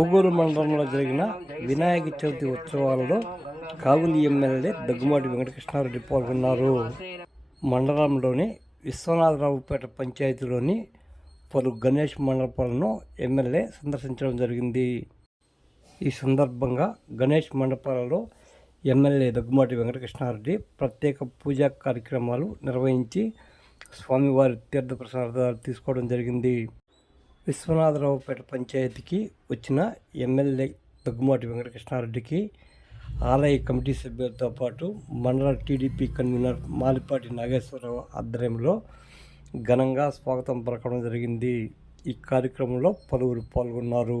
కొగ్గురు మండలంలో జరిగిన వినాయక చవితి ఉత్సవాలలో కావులి ఎమ్మెల్యే దగ్గుమాటి వెంకటకృష్ణారెడ్డి పాల్గొన్నారు. మండలంలోని విశ్వనాథరావుపేట పంచాయతీలోని పలు గణేష్ మండపాలను ఎమ్మెల్యే సందర్శించడం జరిగింది. ఈ సందర్భంగా గణేష్ మండపాలలో ఎమ్మెల్యే దగ్గుమాటి వెంకటకృష్ణారెడ్డి ప్రత్యేక పూజా కార్యక్రమాలు నిర్వహించి స్వామివారి తీర్థ ప్రసాదాలు తీసుకోవడం జరిగింది. విశ్వనాథరావుపేట పంచాయతీకి వచ్చిన ఎమ్మెల్యే దగ్గుమాటి వెంకటకృష్ణారెడ్డికి ఆలయ కమిటీ సభ్యులతో పాటు మండల టీడీపీ కన్వీనర్ మాలిపాటి నాగేశ్వరరావు ఆధ్వర్యంలో ఘనంగా స్వాగతం పలకడం జరిగింది. ఈ కార్యక్రమంలో పలువురు పాల్గొన్నారు.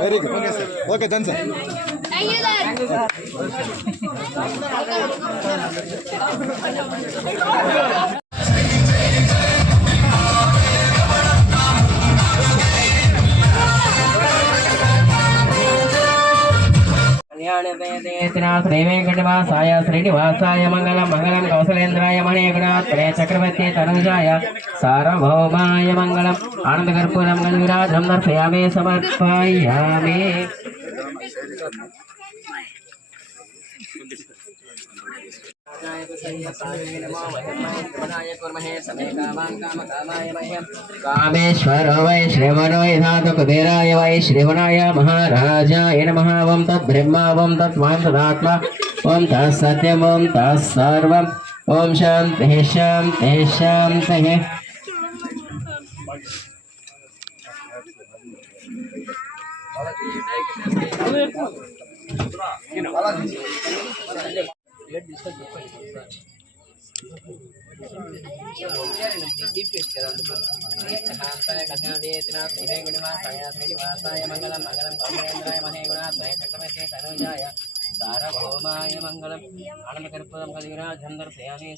Very good okay sir okay then sir thank you sir శ్రీవేంకటవాసాయ శ్రీనివాసాయ మంగళం మంగళం కౌశలేంద్రాయ మణిగుణాత్రే చక్రవర్తి తనుజాయ సార్వభౌమాయ మంగళం ఆనందకర్పూరం గంగిరాజం దర్శయామి సమర్పయామి. कामेश्वर वै श्रवणो यथातु कुबेराय वै श्रीमनाय महाराजाय नमः। ॐ तद्ब्रह्मा ॐ तत्त्वां तदात्मा ॐ तत्सत्यम ॐ तत्सर्वम् ॐ शान्तिः शान्तिः शान्तिः। गुणवासाय मङ्गलं मङ्गलं महे गुणात्महे चक्रमेते तनुजाय सार्वभौमाय मङ्गलम् अनन्तकर्पूरं कलिराजं दर्शयामि